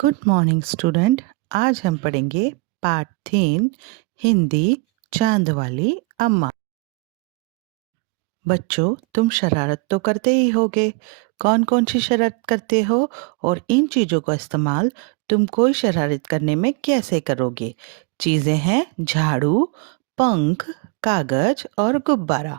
Good morning student. आज हम पढ़ेंगे पार्ट 3 हिंदी चांद वाली अम्मा। बच्चों, तुम शरारत तो करते ही होगे। कौन कौन सी शरारत करते हो और इन चीज़ों का इस्तेमाल तुम कोई शरारत करने में कैसे करोगे? चीज़ें हैं झाड़ू, पंख, कागज और गुब्बारा।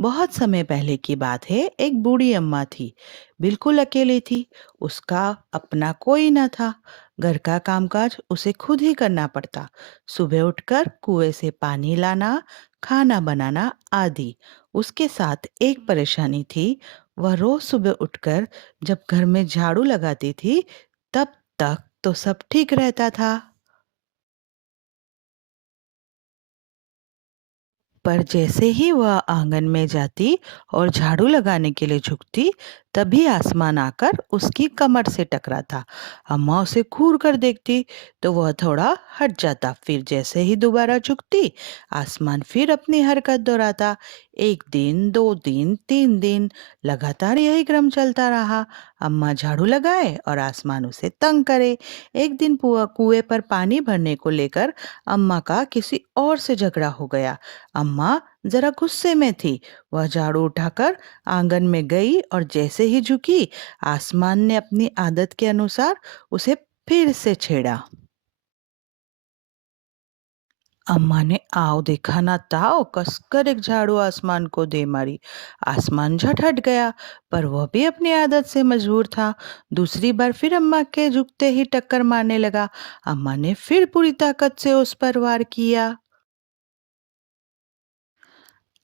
बहुत समय पहले की बात है। एक बूढ़ी अम्मा थी। बिल्कुल अकेली थी। उसका अपना कोई न था। घर का कामकाज उसे खुद ही करना पड़ता। सुबह उठकर कुएं से पानी लाना, खाना बनाना आदि। उसके साथ एक परेशानी थी। वह रोज सुबह उठकर जब घर में झाड़ू लगाती थी, तब तक तो सब ठीक रहता था। पर जैसे ही वह आंगन में जाती और झाड़ू लगाने के लिए झुकती, तभी आसमान आकर उसकी कमर से टकराता। अम्मा उसे घूर कर देखती तो वह थोड़ा हट जाता। फिर जैसे ही दोबारा झुकती, आसमान फिर अपनी हरकत दोहराता। एक दिन, 2 दिन, 3 दिन, लगातार यही क्रम चलता रहा। अम्मा झाड़ू लगाए और आसमान उसे तंग करे। एक दिन कुएं पर पानी भरने को लेकर अम्मा का किसी और से झगड़ा हो गया। अम्मा जरा गुस्से में थी। वह झाड़ू उठाकर आंगन में गई और जैसे ही झुकी, आसमान ने अपनी आदत के अनुसार उसे फिर से छेड़ा। अम्मा ने आओ देखा ना ताओ कसकर एक झाड़ू आसमान को दे मारी। आसमान झट हट गया, पर वह भी अपनी आदत से मजबूर था। दूसरी बार फिर अम्मा के झुकते ही टक्कर मारने लगा। अम्मा ने फिर पूरी ताकत से उस पर वार किया।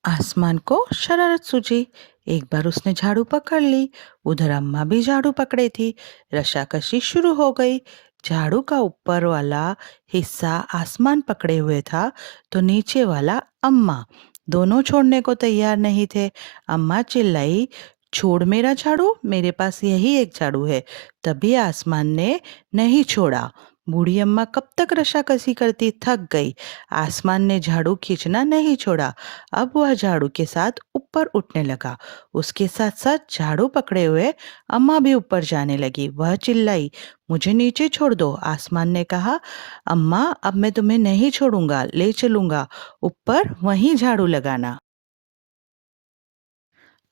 आसमान को शरारत सूझी। एक बार उसने झाड़ू पकड़ ली। उधर अम्मा भी झाड़ू पकड़े थी। रशाकशी शुरू हो गई। झाड़ू का ऊपर वाला हिस्सा आसमान पकड़े हुए था, तो नीचे वाला अम्मा। दोनों छोड़ने को तैयार नहीं थे। अम्मा चिल्लाई, छोड़ मेरा झाड़ू, मेरे पास यही एक झाड़ू है। तभी आसमान ने नहीं छोड़ा। बूढ़ी अम्मा कब तक रशाकशी करती, थक गई। आसमान ने झाड़ू खींचना नहीं छोड़ा। अब वह झाड़ू के साथ ऊपर उठने लगा। उसके साथ साथ झाड़ू पकड़े हुए अम्मा भी ऊपर जाने लगी। वह चिल्लाई, मुझे नीचे छोड़ दो। आसमान ने कहा, अम्मा अब मैं तुम्हें नहीं छोड़ूंगा, ले चलूंगा ऊपर, वहीं झाड़ू लगाना।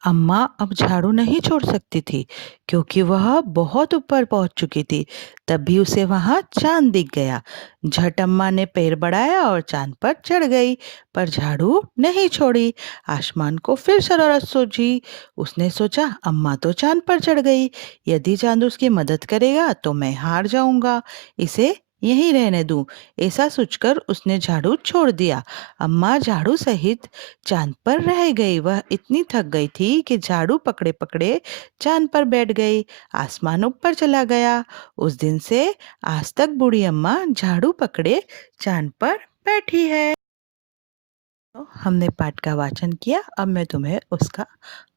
अम्मा अब झाड़ू नहीं छोड़ सकती थी, क्योंकि वह बहुत ऊपर पहुंच चुकी थी। तभी उसे वहां चांद दिख गया। झट अम्मा ने पैर बढ़ाया और चांद पर चढ़ गई, पर झाड़ू नहीं छोड़ी। आसमान को फिर शरारत सूझी। उसने सोचा, अम्मा तो चांद पर चढ़ गई, यदि चांद उसकी मदद करेगा तो मैं हार जाऊंगा, इसे यहीं रहने दूं। ऐसा सोचकर उसने झाड़ू छोड़ दिया। अम्मा झाड़ू सहित चांद पर रह गई। वह इतनी थक गई थी कि झाड़ू पकड़े पकड़े चांद पर बैठ गई। आसमान ऊपर चला गया। उस दिन से आज तक बूढ़ी अम्मा झाड़ू पकड़े चांद पर बैठी है। तो हमने पाठ का वाचन किया। अब मैं तुम्हें उसका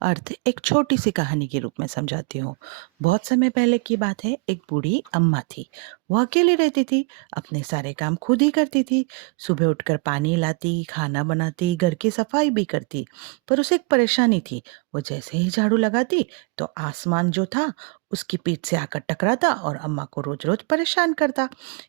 अर्थ एक छोटी सी कहानी के रूप में समझाती हूँ। बहुत समय पहले की बात है। एक बूढ़ी अम्मा थी। वो अकेली रहती थी। अपने सारे काम खुद ही करती थी। सुबह उठकर पानी लाती, खाना बनाती, घर की सफाई भी करती। पर उसे एक परेशानी थी। वो जैसे ही झाड़ू लगाती तो आसमान जो था उसकी पीठ से आकर टकराता और अम्मा को रोज रोज परेशान करता।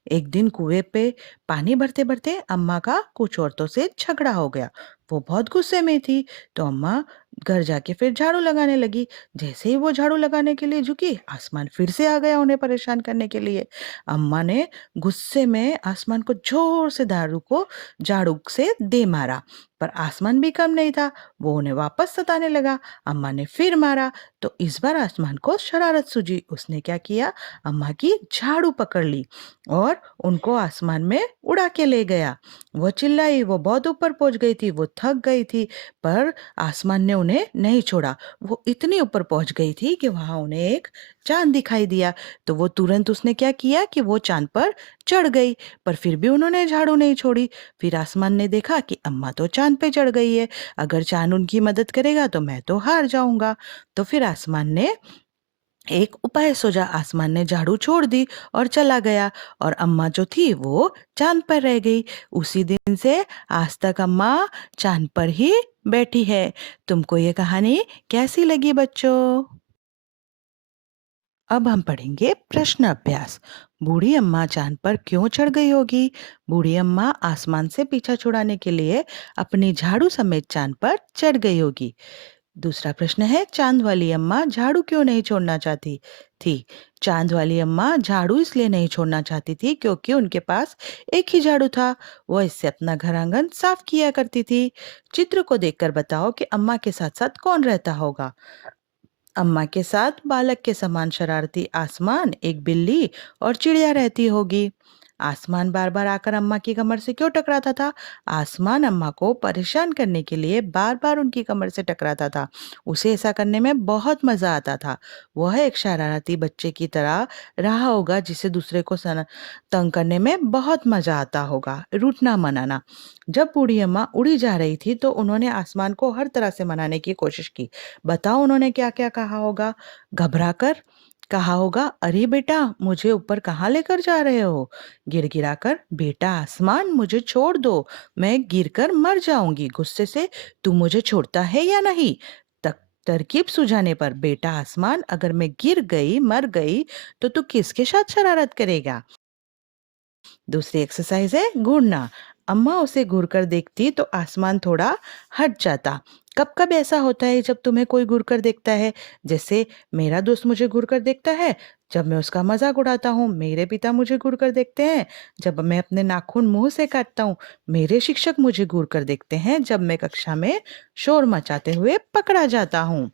एक दिन कुएं पे पानी भरते भरते अम्मा का कुछ औरतों से झगड़ा हो गया। वो बहुत गुस्से में थी। तो अम्मा घर जाके फिर झाड़ू लगाने लगी। जैसे ही वो झाड़ू लगाने के लिए झुकी, आसमान फिर से आ गया उन्हें परेशान करने के लिए। अम्मा ने गुस्से में आसमान को जोर से झाड़ू से दे मारा, पर आसमान भी कम नहीं था। वो उन्हें वापस सताने लगा। अम्मा ने फिर मारा, तो इस बार आसमान को शरारत सूझी। उसने क्या किया, अम्मा की झाड़ू पकड़ ली और उनको आसमान में उड़ा के ले गया। वो चिल्लाई, वो बहुत ऊपर पहुंच गई थी, वो थक गई थी, पर आसमान ने उन्हें नहीं छोड़ा। वो इतनी ऊपर पहुंच गई थी कि वहां उन्हें एक चांद दिखाई दिया। तो वो तुरंत उसने क्या किया कि वो चांद पर चढ़ गई, पर फिर भी उन्होंने झाड़ू नहीं छोड़ी। फिर आसमान ने देखा कि अम्मा तो चांद पे चढ़ गई है, अगर चांद उनकी मदद करेगा तो मैं तो हार जाऊंगा। तो फिर आसमान ने एक उपाय सोचा। आसमान ने झाड़ू छोड़ दी और चला गया, और अम्मा जो थी वो चांद पर रह गई। उसी दिन से आज तक अम्मा चांद पर ही बैठी है। तुमको ये कहानी कैसी लगी बच्चों? अब हम पढ़ेंगे प्रश्न अभ्यास। बूढ़ी अम्मा चांद पर क्यों चढ़ गई होगी? बूढ़ी अम्मा आसमान से पीछा छुड़ाने के लिए अपनी झाड़ू समेत चांद पर चढ़ गई होगी। दूसरा प्रश्न है, चांद वाली अम्मा झाड़ू क्यों नहीं छोड़ना चाहती थी? चांद वाली अम्मा झाड़ू इसलिए नहीं छोड़ना चाहती थी क्योंकि उनके पास एक ही झाड़ू था। वो इससे अपना घर आंगन साफ किया करती थी। चित्र को देखकर बताओ कि अम्मा के साथ साथ कौन रहता होगा। अम्मा के साथ बालक के समान शरारती आसमान, एक बिल्ली और चिड़िया रहती होगी। आसमान बार बार आकर अम्मा की कमर से क्यों टकराता था? आसमान अम्मा को परेशान करने के लिए बार बार उनकी कमर से टकराता था। उसे ऐसा करने में बहुत मजा आता था। वह एक शरारती बच्चे की तरह रहा होगा जिसे दूसरे को तंग करने में बहुत मजा आता होगा। रूठना मनाना। जब बूढ़ी अम्मा उड़ी जा रही थी तो उन्होंने आसमान को हर तरह से मनाने की कोशिश की। बताओ उन्होंने क्या-क्या कहा होगा? घबराकर कहा होगा, "अरे बेटा, मुझे ऊपर कहाँ लेकर जा रहे हो?" गिड़गिड़ाकर, "बेटा आसमान, मुझे छोड़ दो, मैं गिरकर मर जाऊँगी।" गुस्से से, "तू मुझे छोड़ता है या नहीं?" तक तरकीब सुझाने पर, "बेटा आसमान, अगर मैं गिर गई, मर गई, तो तू किसके साथ शरारत करेगा?" दूसरी एक्सरसाइज है घूरना। अम्मा उसे घूर कर देखती तो आसमान थोड़ा हट जाता। कब कब ऐसा होता है जब तुम्हें कोई घूर कर देखता है? जैसे मेरा दोस्त मुझे घूर कर देखता है जब मैं उसका मजाक उड़ाता हूँ। मेरे पिता मुझे घूर कर देखते हैं जब मैं अपने नाखून मुंह से काटता हूँ। मेरे शिक्षक मुझे घूर कर देखते हैं जब मैं कक्षा में शोर मचाते हुए पकड़ा जाता हूँ।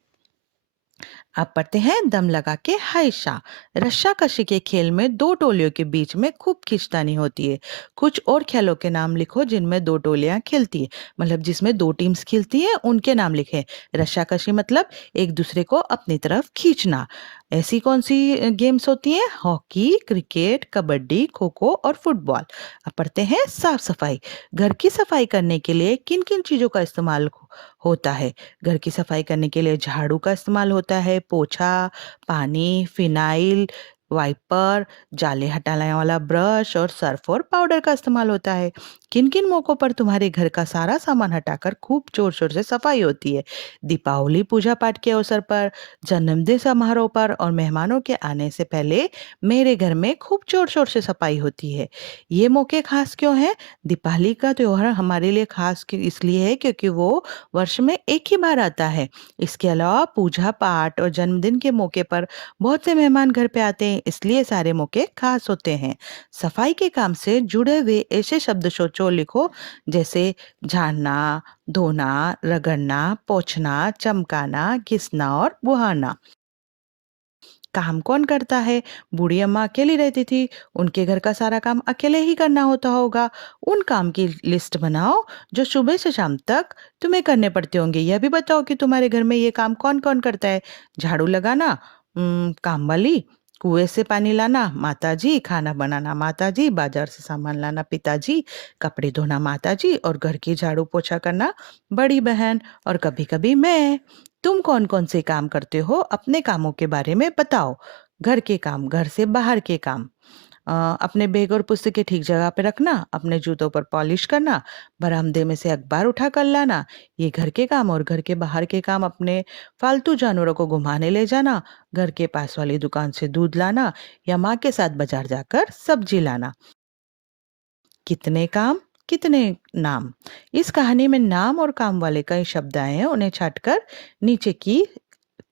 आप पढ़ते हैं, दम लगा के हाय शाह। रस्साकशी के खेल में दो टोलियों के बीच में खूब खींचतानी होती है। कुछ और खेलों के नाम लिखो जिनमें दो टोलियां खेलती है, मतलब जिसमें दो टीम्स खेलती हैं, उनके नाम लिखें। रस्साकशी मतलब एक दूसरे को अपनी तरफ खींचना। ऐसी कौन सी गेम्स होती हैं? हॉकी, क्रिकेट, कबड्डी, खो खो और फुटबॉल। अब पढ़ते हैं साफ सफाई। घर की सफाई करने के लिए किन किन चीजों का इस्तेमाल होता है? घर की सफाई करने के लिए झाड़ू का इस्तेमाल होता है, पोछा, पानी, फिनाइल, वाइपर, जाले हटाने वाला ब्रश और सर्फ और पाउडर का इस्तेमाल होता है। किन-किन मौकों पर तुम्हारे घर का सारा सामान हटाकर खूब जोर-शोर से सफाई होती है? दीपावली पूजा पाठ के अवसर पर, जन्मदिन समारोह पर और मेहमानों के आने से पहले मेरे घर में खूब जोर-शोर से सफाई होती है। ये मौके खास क्यों हैं? दीपावली का त्योहार हमारे लिए खास इसलिए है क्योंकि वो वर्ष में एक ही बार आता है। इसके अलावा पूजा पाठ और जन्मदिन के मौके पर बहुत से मेहमान घर पे आते हैं, इसलिए सारे मौके खास होते हैं। सफाई के काम से जुड़े हुए ऐसे शब्द सोचो लिखो, जैसे झाड़ना, धोना, रगड़ना, पोंछना, चमकाना, घिसना और बुहाना। काम कौन करता है? बूढ़ी अम्मा अकेली रहती थी, उनके घर का सारा काम अकेले ही करना होता होगा। उन काम की लिस्ट बनाओ जो सुबह से शाम तक तुम्हें करने पड़ते होंगे। यह भी बताओ कि तुम्हारे घर में ये काम कौन-कौन करता है? झाड़ू लगाना, काम वाली, कुएं से पानी लाना माताजी, खाना बनाना माताजी, बाजार से सामान लाना पिताजी, कपड़े धोना माताजी और घर की झाड़ू पोछा करना बड़ी बहन और कभी-कभी मैं। तुम कौन-कौन से काम करते हो? अपने कामों के बारे में बताओ। घर के काम, घर से बाहर के काम। अ, अपने बैग और पुस्तकें ठीक जगह पे रखना, अपने जूतों पर पॉलिश करना, बरामदे में से अखबार उठा कर लाना। ये घर के काम। और घर के बाहर के काम, अपने पालतू जानवरों को घुमाने ले जाना, घर के पास वाली दुकान से दूध लाना या माँ के साथ बाजार जाकर सब्जी लाना। कितने काम, कितने नाम। इस कहानी में नाम और काम वाले कई शब्द आए हैं, उन्हें छाँटकर नीचे की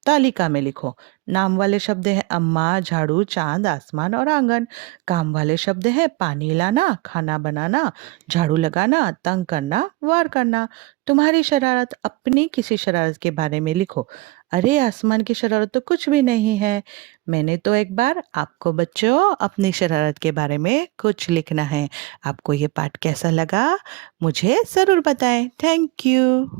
तालिका में लिखो। नाम वाले शब्द हैं अम्मा, झाड़ू, चांद, आसमान और आंगन। काम वाले शब्द हैं पानी लाना, खाना बनाना, झाड़ू लगाना, तंग करना, वार करना। तुम्हारी शरारत, अपनी किसी शरारत के बारे में लिखो। अरे आसमान की शरारत तो कुछ भी नहीं है। मैंने तो एक बार आपको बच्चों अपनी शरारत के बारे में कुछ लिखना है। आपको ये पाठ कैसा लगा? मुझे ज़रूर बताएं। Thank you.